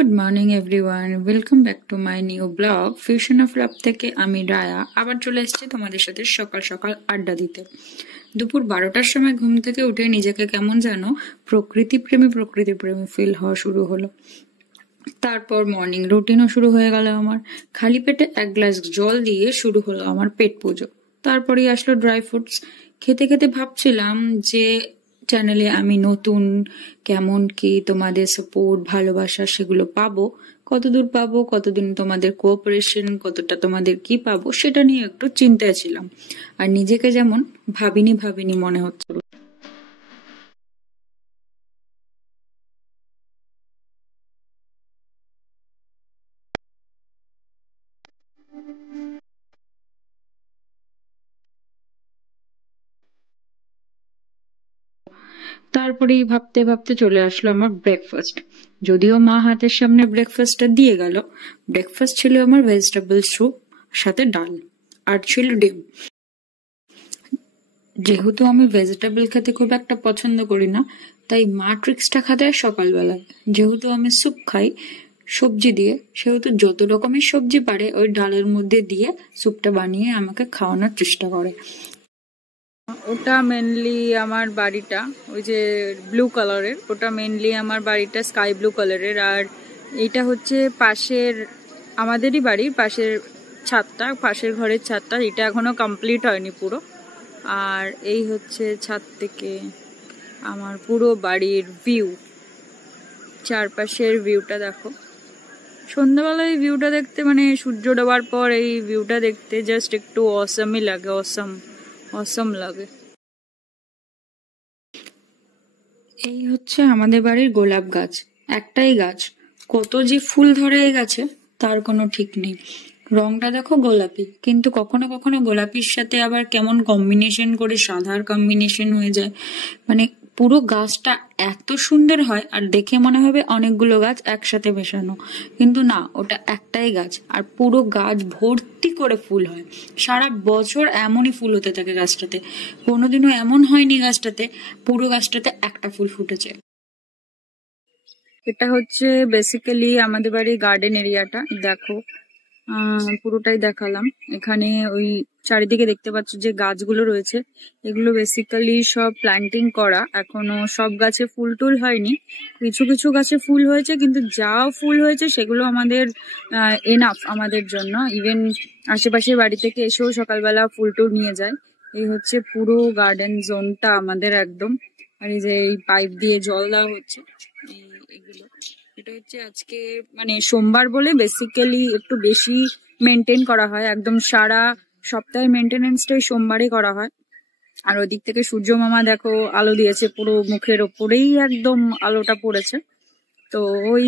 Good morning everyone, welcome back to my new blog fusion of love থেকে। আমি রায়া আবার চলে এসেছি তোমাদের সাথে সকাল সকাল আড্ডা দিতে। দুপুর 12টার সময় ঘুম থেকে উঠে নিজেকে কেমন যেন প্রকৃতি প্রেমী ফিল হওয়া শুরু হলো। তারপর মর্নিং রুটিনও শুরু হয়ে গেল আমার। খালি পেটে 1 গ্লাস জল দিয়ে শুরু হলো আমার পেট পুজো। তারপরেই আসলো ড্রাই ফ্রুটস। খেতে খেতে ভাবছিলাম যে চ্যানেলে আমি নতুন, কেমন কি তোমাদের সাপোর্ট ভালোবাসা সেগুলো পাবো, কতদূর পাবো, কতদিন তোমাদের কোঅপারেশন, কতটা তোমাদের কি পাবো সেটা নিয়ে একটু চিন্তায় ছিলাম। আর নিজেকে যেমন ভাবিনি মনে হচ্ছিল। তারপরেই ভাবতে ভাবতে চলে আসলো আমার ব্রেকফাস্ট। যদিও মা হাতের সামনে ব্রেকফাস্টটা দিয়ে গেল। ব্রেকফাস্ট ছিল আমার ভেজিটেবল স্যুপ, সাথে ডাল, আর ছিল ডিম। যেহেতু আমি ভেজিটেবল খেতে খুব একটা পছন্দ করি না, তাই মা ট্রিক্সটা খাটায় সকালবেলায়। যেহেতু আমি স্যুপ খাই সবজি দিয়ে, সেহেতু যত রকমের সবজি পারে ওই ডালের মধ্যে দিয়ে স্যুপটা বানিয়ে আমাকে খাওয়ানোর চেষ্টা করে। ওটা মেনলি আমার বাড়িটা, ওই যে ব্লু কালারের, ওটা মেনলি আমার বাড়িটা স্কাই ব্লু কালারের। আর এইটা হচ্ছে পাশের, আমাদেরই বাড়ির পাশের ছাদটা, পাশের ঘরের ছাদটা। এটা এখনো কমপ্লিট হয়নি পুরো। আর এই হচ্ছে ছাদ থেকে আমার পুরো বাড়ির ভিউ, চারপাশের ভিউটা দেখো। সন্ধ্যাবেলায় এই ভিউটা দেখতে, মানে সূর্য ডোবার পর এই ভিউটা দেখতে জাস্ট একটু অসমই লাগে, অসম লাগে। এই হচ্ছে আমাদের বাড়ির গোলাপ গাছ। একটাই গাছ, কত যে ফুল ধরে এই গাছে তার কোনো ঠিক নেই। রংটা দেখো গোলাপি, কিন্তু কখনো কখনো গোলাপির সাথে আবার কেমন কম্বিনেশন করে সাদার কম্বিনেশন হয়ে যায়। মানে পুরো গাছটা এত সুন্দর হয় আর দেখে মনে হবে অনেকগুলো গাছ একসাথে মেশানো, কিন্তু না, ওটা একটাই গাছ। আর পুরো গাছ ভর্তি করে ফুল হয়, সারা বছর এমনই ফুল হতে থাকে গাছটাতে। কোনোদিনও এমন হয়নি গাছটাতে পুরো গাছটাতে একটা ফুল ফুটেছে। এটা হচ্ছে বেসিক্যালি আমাদের বাড়ির গার্ডেন এরিয়াটা, দেখো। পুরোটাই দেখালাম। এখানে ওই চারিদিকে দেখতে পাচ্ছ যে গাছগুলো রয়েছে, এগুলো বেসিক্যালি সব প্ল্যান্টিং করা। এখনো সব গাছে ফুল টুল হয়নি, কিছু কিছু গাছে ফুল হয়েছে, কিন্তু যা ফুল হয়েছে সেগুলো আমাদের এনাফ আমাদের জন্য। ইভেন আশেপাশের বাড়ি থেকে এসেও সকালবেলা ফুল টুল নিয়ে যায়। এই হচ্ছে পুরো গার্ডেন জোনটা আমাদের একদম। আর এই যে এই পাইপ দিয়ে জল দেওয়া হচ্ছে এগুলো। এটা হচ্ছে আজকে মানে সোমবার বলে বেসিক্যালি একটু বেশি মেনটেন করা হয়, একদম সারা সপ্তাহে মেনটেনেন্সটাই সোমবারই করা হয়। আর ওদিক থেকে সূর্য মামা দেখো আলো দিয়েছে, পুরো মুখের ওপরেই একদম আলোটা পড়েছে। তো ওই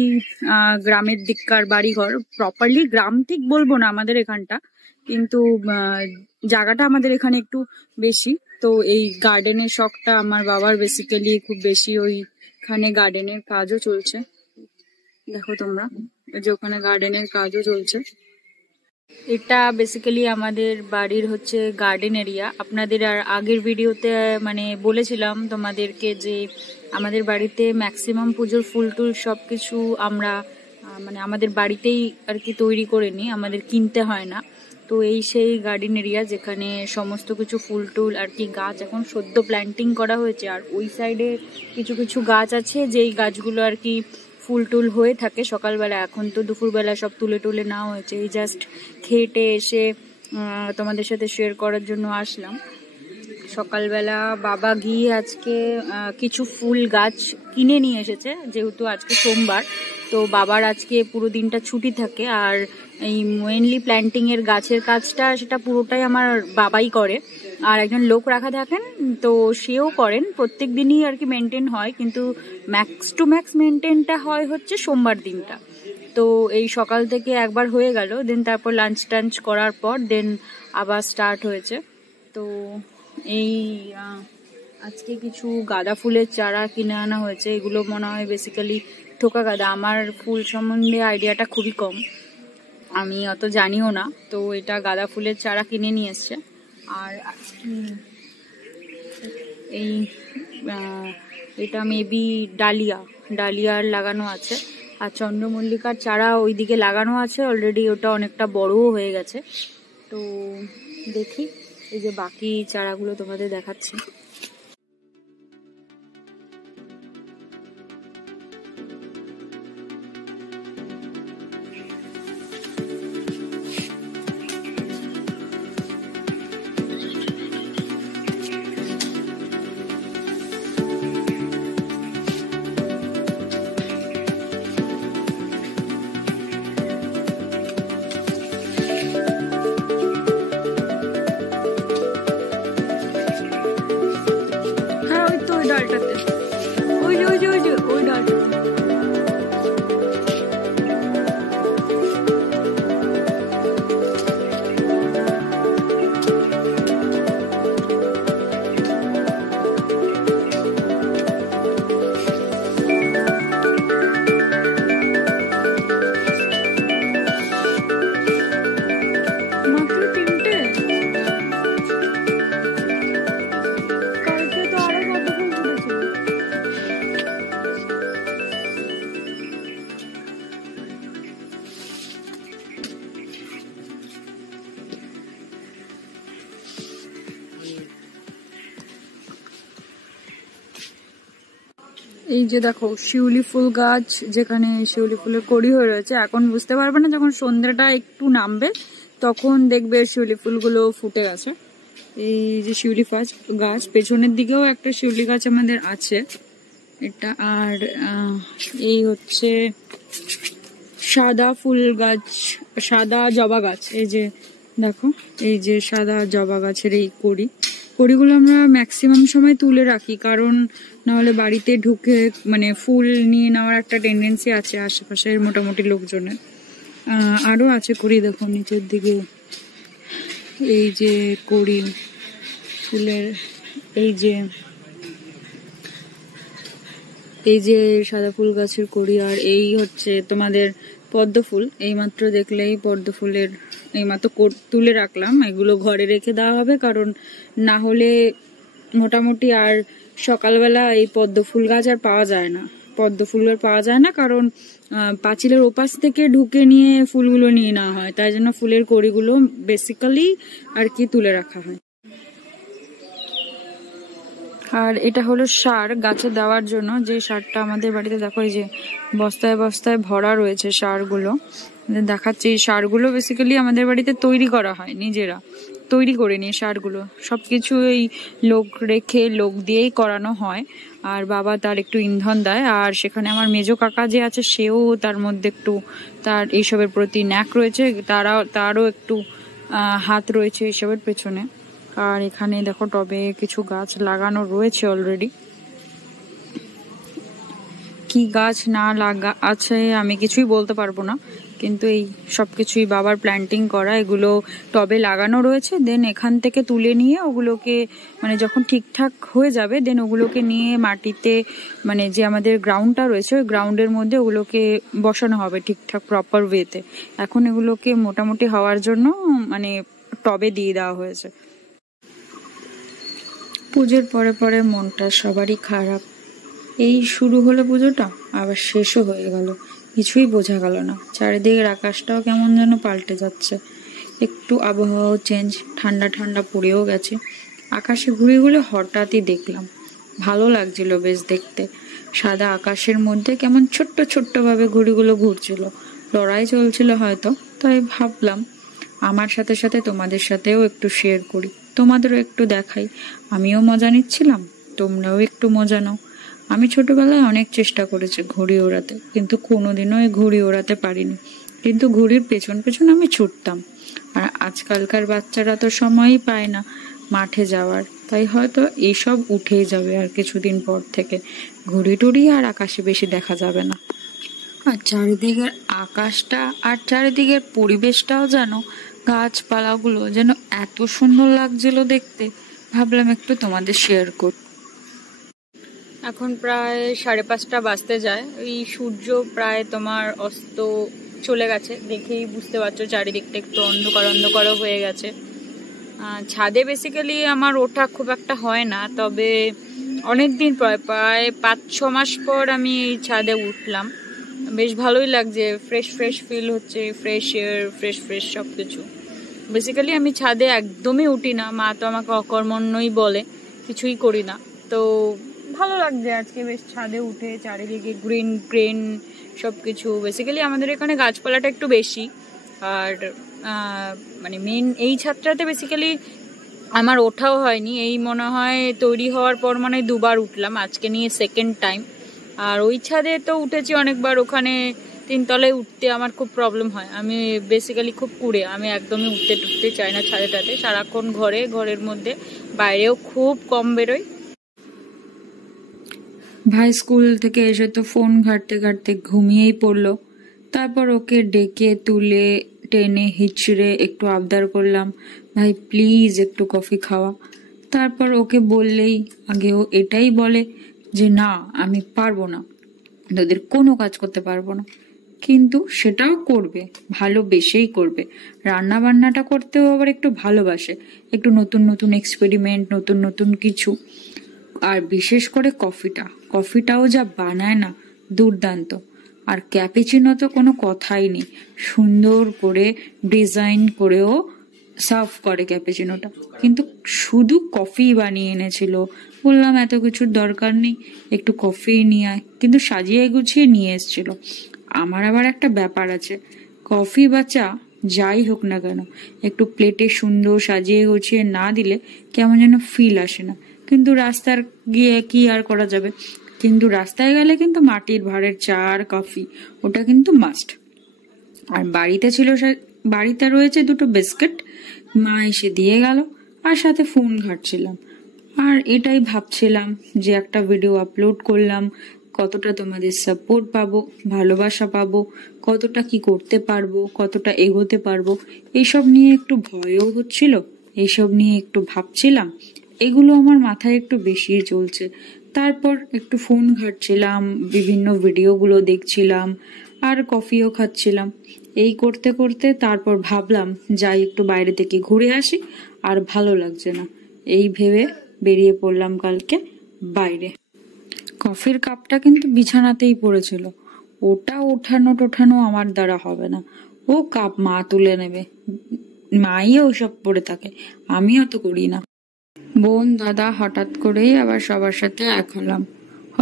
গ্রামের দিককার বাড়িঘর, প্রপারলি গ্রাম ঠিক বলবো না আমাদের এখানটা, কিন্তু জায়গাটা আমাদের এখানে একটু বেশি। তো এই গার্ডেনের শখটা আমার বাবার বেসিক্যালি খুব বেশি, ওইখানে গার্ডেনের কাজও চলছে। দেখো তোমরা, যে ওখানে গার্ডেনের কাজও চলছে। এটা বেসিক্যালি আমাদের বাড়ির হচ্ছে গার্ডেন এরিয়া। আপনাদের আর আগের ভিডিওতে মানে বলেছিলাম তোমাদেরকে যে আমাদের বাড়িতে ম্যাক্সিমাম পুজোর ফুল টুল সবকিছু আমরা মানে আমাদের বাড়িতেই আর কি তৈরি করে নিই, আমাদের কিনতে হয় না। তো এই সেই গার্ডেন এরিয়া যেখানে সমস্ত কিছু ফুল টুল আর কি গাছ এখন সদ্য প্ল্যান্টিং করা হয়েছে। আর ওই সাইডে কিছু কিছু গাছ আছে যেই গাছগুলো আর কি ফুল টুল হয়ে থাকে সকালবেলা। এখন তো দুপুরবেলা সব তুলে টুলে নেওয়া হয়েছে, এই জাস্ট খেটে এসে তোমাদের সাথে শেয়ার করার জন্য আসলাম। সকালবেলা বাবা গিয়ে আজকে কিছু ফুল গাছ কিনে নিয়ে এসেছে, যেহেতু আজকে সোমবার। তো বাবার আজকে পুরো দিনটা ছুটি থাকে। আর এই মেনলি প্ল্যান্টিং এর গাছের কাজটা সেটা পুরোটাই আমার বাবাই করে। আর একজন লোক রাখা থাকেন, তো সেও করেন, প্রত্যেক দিনই আর কি মেনটেন হয়, কিন্তু ম্যাক্স টু ম্যাক্স মেনটেনটা হয় হচ্ছে সোমবার দিনটা। তো এই সকাল থেকে একবার হয়ে গেল, দেন তারপর লাঞ্চ টাঞ্চ করার পর দেন আবার স্টার্ট হয়েছে। তো এই আজকে কিছু গাঁদা ফুলের চারা কিনে আনা হয়েছে। এগুলো মনে হয় বেসিক্যালি থোকা গাঁদা। আমার ফুল সম্বন্ধে আইডিয়াটা খুবই কম, আমি অত জানিও না। তো এটা গাঁদা ফুলের চারা কিনে নিয়ে এসছে। আর এই এটা মেবি ডালিয়ার লাগানো আছে। আর চন্দ্রমল্লিকার চারা ওইদিকে লাগানো আছে অলরেডি, ওটা অনেকটা বড়ও হয়ে গেছে। তো দেখি এই যে বাকি চারাগুলো তোমাদের দেখাচ্ছি। ডালটাতে ওই যে ওই যে ওই যে ওই ডালটা এই যে দেখো শিউলি ফুল গাছ, যেখানে শিউলি ফুলের কড়ি হয়ে রয়েছে। এখন বুঝতে পারবে না, যখন সন্ধ্যাটা একটু নামবে তখন দেখবে শিউলি ফুলগুলো ফুটে গেছে। এই যে শিউলি গাছ, পেছনের দিকেও একটা শিউলি গাছ আমাদের আছে এটা। আর এই হচ্ছে সাদা ফুল গাছ, সাদা জবা গাছ। এই যে দেখো, এই যে সাদা জবা গাছের এই কড়িগুলো আমরা ম্যাক্সিমাম সময় তুলে রাখি, কারণ নাহলে বাড়িতে ঢুকে মানে ফুল নিয়ে নেওয়ার একটা টেন্ডেন্সি আছে আশেপাশের মোটামুটি লোকজনের। আরো আছে কড়ি, দেখো নিচের দিকে এই যে কড়ি ফুলের, এই যে সাদা ফুল গাছের কড়ি। আর এই হচ্ছে তোমাদের পদ্ম ফুল, এইমাত্র দেখলেই পদ্ম ফুলের এইমাত্র তুলে রাখলাম। এগুলো ঘরে রেখে দেওয়া হবে, কারণ না হলে মোটামুটি আর সকালবেলা এই পদ্ম ফুল গাছ আর পাওয়া যায় না, পদ্ম ফুল আর পাওয়া যায় না, কারণ পাঁচিলের ওপাশ থেকে ঢুকে নিয়ে ফুলগুলো নিয়ে নেওয়া হয়। তাই জন্য ফুলের কড়িগুলো বেসিক্যালি আর কি তুলে রাখা হয়। আর এটা হলো সার গাছে দেওয়ার জন্য, যে সারটা আমাদের বাড়িতে দেখো এই যে বস্তায় বস্তায় ভরা রয়েছে সারগুলো দেখাচ্ছি। এই সারগুলো বেসিক্যালি আমাদের বাড়িতে তৈরি করা হয়, নিজেরা তৈরি করে নিয়ে সারগুলো সবকিছু এই লোক রেখে লোক দিয়েই করানো হয়। আর বাবা তার একটু ইন্ধন দেয়। আর সেখানে আমার মেজো কাকা যে আছে, সেও তার মধ্যে একটু তার এইসবের প্রতি ন্যাক রয়েছে, তারও একটু হাত রয়েছে এইসবের পেছনে। আর এখানে দেখো টবে কিছু গাছ লাগানো রয়েছে অলরেডি। কি গাছ না লাগা আছে আমি কিছুই বলতে পারবো না, কিন্তু এই সবকিছুই বাবার প্ল্যান্টিং করা। এগুলো টবে লাগানো রয়েছে, দেন এখান থেকে তুলে নিয়ে ওগুলোকে মানে যখন ঠিকঠাক হয়ে যাবে দেন ওগুলোকে নিয়ে মাটিতে, মানে যে আমাদের গ্রাউন্ডটা রয়েছে ওই গ্রাউন্ডের মধ্যে ওগুলোকে বসানো হবে ঠিকঠাক প্রপার ওয়েতে। এখন এগুলোকে মোটামুটি হওয়ার জন্য মানে টবে দিয়ে দেওয়া হয়েছে। পুজোর পরে পরে মনটা সবারই খারাপ। এই শুরু হলো পুজোটা, আবার শেষও হয়ে গেল, কিছুই বোঝা গেল না। চারিদিকের আকাশটাও কেমন যেন পাল্টে যাচ্ছে, একটু আবহাওয়াও চেঞ্জ, ঠান্ডা ঠান্ডা পড়েও গেছে। আকাশে ঘুড়িগুলো হঠাৎই দেখলাম, ভালো লাগছিল বেশ দেখতে। সাদা আকাশের মধ্যে কেমন ছোট্ট ছোট্টভাবে ঘুড়িগুলো ঘুরছিল, লড়াই চলছিল হয়তো। তাই ভাবলাম আমার সাথে সাথে তোমাদের সাথেও একটু শেয়ার করি, তোমাদেরও একটু দেখাই। আমিও মজা নিচ্ছিলাম, তোমরাও একটু মজা নাও। আমি ছোটবেলায় অনেক চেষ্টা করেছি ঘুড়ি ওড়াতে, কিন্তু কোনোদিনও এই ঘুড়ি ওড়াতে পারিনি। কিন্তু ঘুড়ির পেছন পেছন আমি ছুটতাম। আর আজকালকার বাচ্চারা তো সময়ই পায় না মাঠে যাওয়ার, তাই হয়তো এইসব উঠেই যাবে আর কিছুদিন পর থেকে। ঘুড়ি টুড়ি আর আকাশে বেশি দেখা যাবে না। আর চারিদিকের আকাশটা আর চারিদিকের পরিবেশটাও যেন, গাছপালাগুলো যেন এত সুন্দর লাগছিল দেখতে, ভাবলাম একটু তোমাদের শেয়ার করি। এখন প্রায় 5:30 বাজতে যায়, ওই সূর্য প্রায় তোমার অস্ত চলে গেছে, দেখেই বুঝতে পারছো চারিদিকটা একটু অন্ধকার অন্ধকারও হয়ে গেছে। ছাদে বেসিক্যালি আমার ওঠা খুব একটা হয় না, তবে অনেকদিন প্রায় 5-6 মাস পর আমি এই ছাদে উঠলাম। বেশ ভালোই লাগছে, ফ্রেশ ফ্রেশ ফিল হচ্ছে, ফ্রেশ এয়ার, ফ্রেশ ফ্রেশ সবকিছু। বেসিক্যালি আমি ছাদে একদমই উঠি না, মা তো আমাকে অকর্মণ্যই বলে, কিছুই করি না। তো ভালো লাগছে আজকে বেশ ছাদে উঠে, চারিদিকে গ্রিন গ্রিন সবকিছু। বেসিক্যালি আমাদের এখানে গাছপালাটা একটু বেশি, আর মানে মেন এই ছাদটাতে বেসিক্যালি আমার ওঠাও হয়নি, এই মনে হয় তৈরি হওয়ার পর মানে দুবার উঠলাম, আজকে নিয়ে সেকেন্ড টাইম। আর ওই ছাদে তো উঠেছি অনেকবার, ওখানে 3 তলায় উঠতে আমার খুব প্রবলেম হয়, আমি বেসিক্যালি খুব কুড়ে, আমি একদমই উঠতে টুটতে চাই না ছাদেটাতে, সারাক্ষণ ঘরের মধ্যে, বাইরেও খুব কম বেরোই। ভাই স্কুল থেকে এসে তো ফোন ঘাঁটতে ঘাঁটতে ঘুমিয়েই পড়লো। তারপর ওকে ডেকে তুলে টেনে হিচড়ে একটু আবদার করলাম, ভাই প্লিজ একটু কফি খাওয়া। তারপর ওকে বললেই আগে ও এটাই বলে যে না আমি পারবো না, তোদের কোনো কাজ করতে পারবো না। কিন্তু সেটাও করবে, ভালোবেসেই করবে। রান্না বান্নাটা করতেও আবার একটু ভালোবাসে, একটু নতুন নতুন এক্সপেরিমেন্ট, নতুন নতুন কিছু। আর বিশেষ করে কফিটাও যা বানায় না, দুর্দান্ত। আর ক্যাপুচিনো তো কোনো কথাই নেই, সুন্দর করে ডিজাইন করেও সার্ভ করে ক্যাপুচিনোটা। কিন্তু শুধু কফি বানিয়ে এনেছিল, বললাম এত কিছুর দরকার নেই, একটু কফি নিয়ে আয়, কিন্তু সাজিয়ে গুছিয়ে নিয়ে এসেছিল। আমার আবার একটা ব্যাপার আছে, কফি বা চা যাই হোক না কেন একটু প্লেটে সুন্দর সাজিয়ে গুছিয়ে না দিলে কেমন যেন ফিল আসে না। কিন্তু রাস্তার গিয়ে কি আর করা যাবে, কিন্তু রাস্তায় গেলে কিন্তু মাটির ভাঁড়ের চা আর কফি ওটা কিন্তু মাস্ট। আর বাড়িতে রয়েছে 2টো বিস্কিট, মা এসে দিয়ে গেল, আর সাথে ফোন ঘাঁটছিলাম। আর এটাই ভাবছিলাম যে একটা ভিডিও আপলোড করলাম, কতটা তোমাদের সাপোর্ট পাবো, ভালোবাসা পাবো, কতটা কি করতে পারবো, কতটা এগোতে পারবো, এইসব নিয়ে একটু ভয়ও হচ্ছিল, এইসব নিয়ে একটু ভাবছিলাম। এগুলো আমার মাথায় একটু বেশি চলছে। তারপর একটু ফোন ঘাঁটছিলাম, বিভিন্ন ভিডিওগুলো দেখছিলাম, আর কফিও খাচ্ছিলাম। এই করতে করতে তারপর ভাবলাম যাই একটু বাইরে থেকে ঘুরে আসি, আর ভালো লাগছে না, এই ভেবে বেরিয়ে পড়লাম কালকে বাইরে। কফির কাপটা কিন্তু বিছানাতেই পড়েছিল, ওটা ওঠানো আমার দ্বারা হবে না, ও কাপ মা তুলে নেবে, মাই ওসব পড়ে থাকে, আমিও তো করি না। বোন দাদা হঠাৎ করেই আবার সবার সাথে এক হলাম,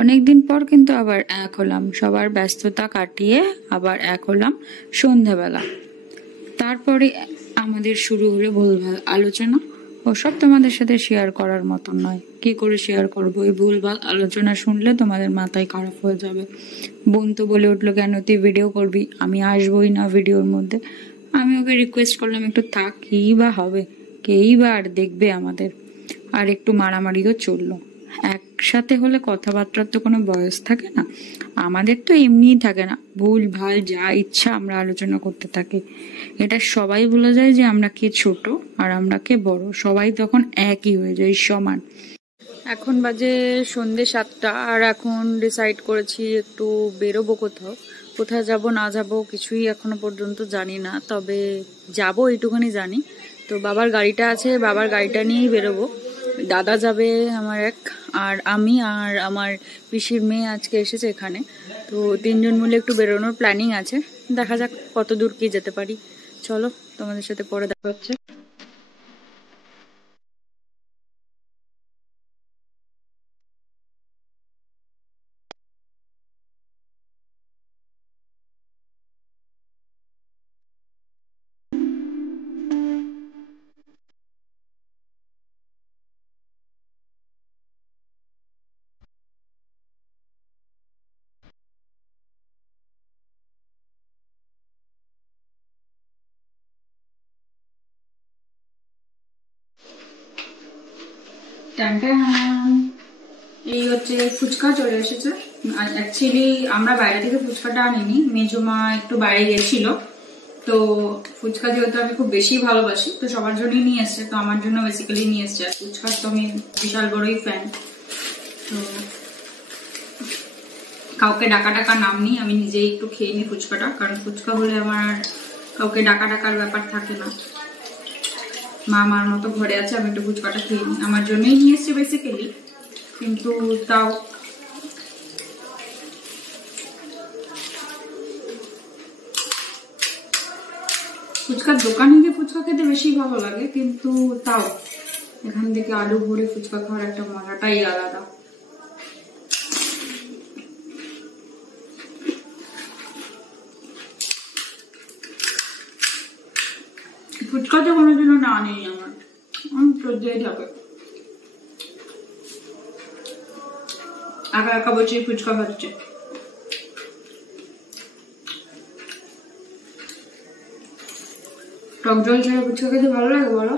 অনেকদিন পর কিন্তু আবার এক হলাম, সবার ব্যস্ততা কাটিয়ে আবার এক হলাম সন্ধ্যাবেলা। তারপরে আমাদের শুরু হলো ভুলভাল আলোচনা, ওসব তোমাদের সাথে শেয়ার করার মতন নয়, কি করে শেয়ার করবো? এই ভুলভাল আলোচনা শুনলে তোমাদের মাথায় খারাপ হয়ে যাবে। বোন তো বলে উঠলো, কেন তুই ভিডিও করবি, আমি আসবোই না ভিডিওর মধ্যে। আমি ওকে রিকোয়েস্ট করলাম একটু থাক, কেই বা হবে, কেই বা আর দেখবে আমাদের। আর একটু মারামারিও চললো, একসাথে হলে কথাবার্তার তো কোনো বয়স থাকে না, আমাদের তো এমনিই থাকে না, ভুল ভাল যা ইচ্ছা আমরা আলোচনা করতে থাকি। এটা সবাই ভুলে যায় যে আমরা কে ছোট আর আমরা কে বড়, সবাই তখন একই হয়ে যায়, সমান। এখন বাজে সন্ধে 7টা, আর এখন ডিসাইড করেছি একটু বেরোবো কোথাও। কোথায় যাব না যাব কিছুই এখনো পর্যন্ত জানি না, তবে যাব এইটুখানি জানি। তো বাবার গাড়িটা আছে, বাবার গাড়িটা নিয়েই বেরোবো। দাদা যাবে আমার এক, আর আমি আর আমার পিসির মেয়ে আজকে এসেছে এখানে, তো 3জন মিলে একটু বেরোনোর প্ল্যানিং আছে। দেখা যাক কত দূর কি যেতে পারি। চলো তোমাদের সাথে পরে দেখা হচ্ছে। এই হচ্ছে ফুচকা চলে এসেছে। অ্যাকচুয়ালি আমরা বাইরে থেকে ফুচকাটা আনিনি, মেজমা একটু বাইরে গেছিল, তো ফুচকা যেহেতু আমি খুব বেশি ভালোবাসি তো সবার জন্যই নিয়ে এসছে, তো আমার জন্য বেসিক্যালি নিয়ে এসছে। আর ফুচকার তো আমি বিশাল বড়ই ফ্যান, তো কাউকে ডাকা নাম নিই, আমি নিজেই একটু খেয়ে নিই ফুচকাটা, কারণ ফুচকা হলে আমার কাউকে ডাকার ব্যাপার থাকে না। মা মার মতো ঘরে আছে, আমি একটু ফুচকাটা খেয়ে নিই, আমার জন্যই নিয়ে এসছে বেসিক্যালি, কিন্তু তাও ফুচকার দোকানে গিয়ে ফুচকা খেতে বেশি ভালো লাগে, কিন্তু তাও এখান থেকে আলু ভরে ফুচকা খাওয়ার একটা মজাটাই আলাদা। ফুচকাতে কোনোদিনও না নেই আমার, চোদ্দই থাকে। একা একা বসে ফুচকা খাচ্ছে। টক জল ছাড়া ফুচকা খেতে ভালো লাগে বলো?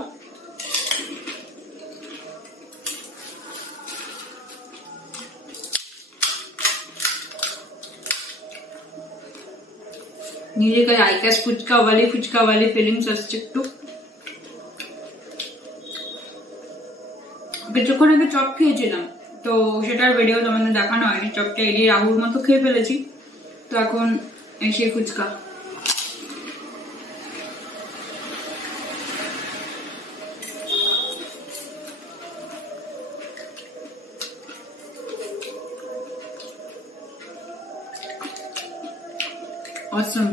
নিজেকে আইকাস ফুচকা ওয়ালি ফিলিংস আসছে একটু। কিছুক্ষণ আগে চপ খেয়েছিলাম, তো সেটার ভিডিও তোমাদের দেখানো হয়নি। চপটা এড়িয়ে রাহুর মতো খেয়ে ফেলেছি, তো এখন এসে ফুচকা। Awesome.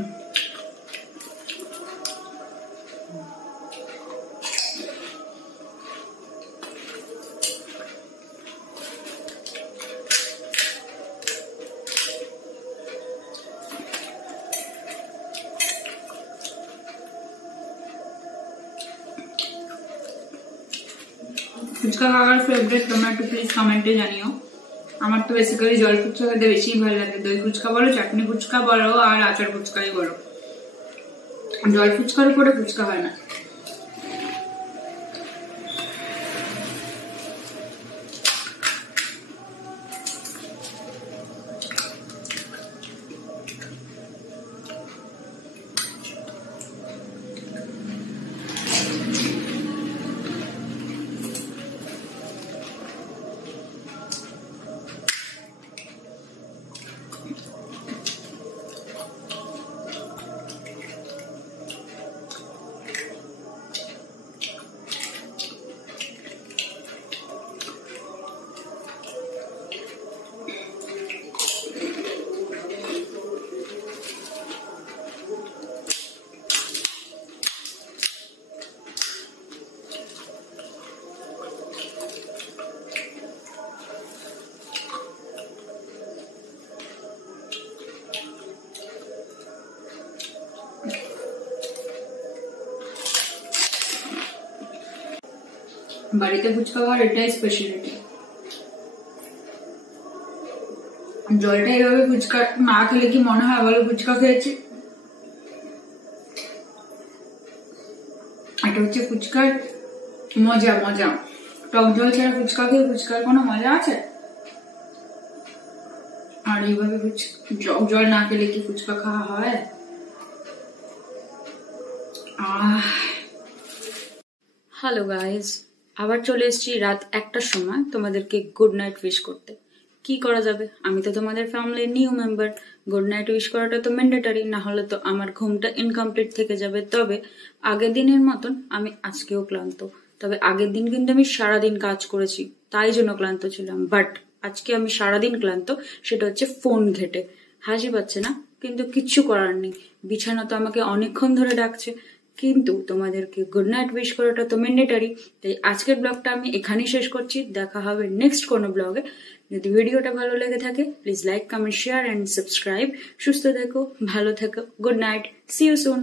ফুচকা খাওয়ার ফেভারিট তোমরা একটু প্লিজ কমেন্টে জানিও। আমার তো বেসিক্যালি জল ফুচকা খেতে বেশি ভালো লাগে। দই ফুচকা বলো, চাটনি ফুচকা বলো, আর আচার ফুচকাই বলো, জল ফুচকার উপরে ফুচকা হয় না। বাড়িতে ফুচকা খাওয়ার এটাই স্পেশালিটি। জলটা এইভাবে ফুচকা না খেলে কি মনে হয় বলো ফুচকা খেয়েছি? এটা হচ্ছে ফুচকার মজা। টক জল ছাড়া ফুচকা খেয়ে ফুচকার কোনো মজা আছে? আর এইভাবে টক জল না খেলে কি ফুচকা খাওয়া হয়? হ্যালো গাইজ, আবার চলে এসেছি রাত 1টার সময় তোমাদেরকে গুড নাইট উইশ করতে। কি করা যাবে, আমি তো তোমাদের ফ্যামিলির new member. Good night wish করাটা তো ম্যান্ডেটরি, না হলে তো আমার ঘুমটা ইনকমপ্লিট থেকে যাবে। তবে আগের দিনের মতন আমি আজকেও ক্লান্ত। তবে আগের দিন কিন্তু আমি সারাদিন কাজ করেছি, তাই জন্য ক্লান্ত ছিলাম। বাট আজকে আমি সারাদিন ক্লান্ত, সেটা হচ্ছে ফোন ঘেটে। হাসি পাচ্ছে না, কিন্তু কিচ্ছু করার নেই। বিছানা তো আমাকে অনেকক্ষণ ধরে ডাকছে, কিন্তু তোমাদেরকে গুড নাইট উইশ করাটা তো ম্যান্ডেটরি। তাই আজকের ব্লগটা আমি এখানেই শেষ করছি। দেখা হবে নেক্সট কোনো ব্লগে। যদি ভিডিওটা ভালো লেগে থাকে please like, comment, share and subscribe. সুস্থ থেকো, ভালো থেকো, good night, see you soon.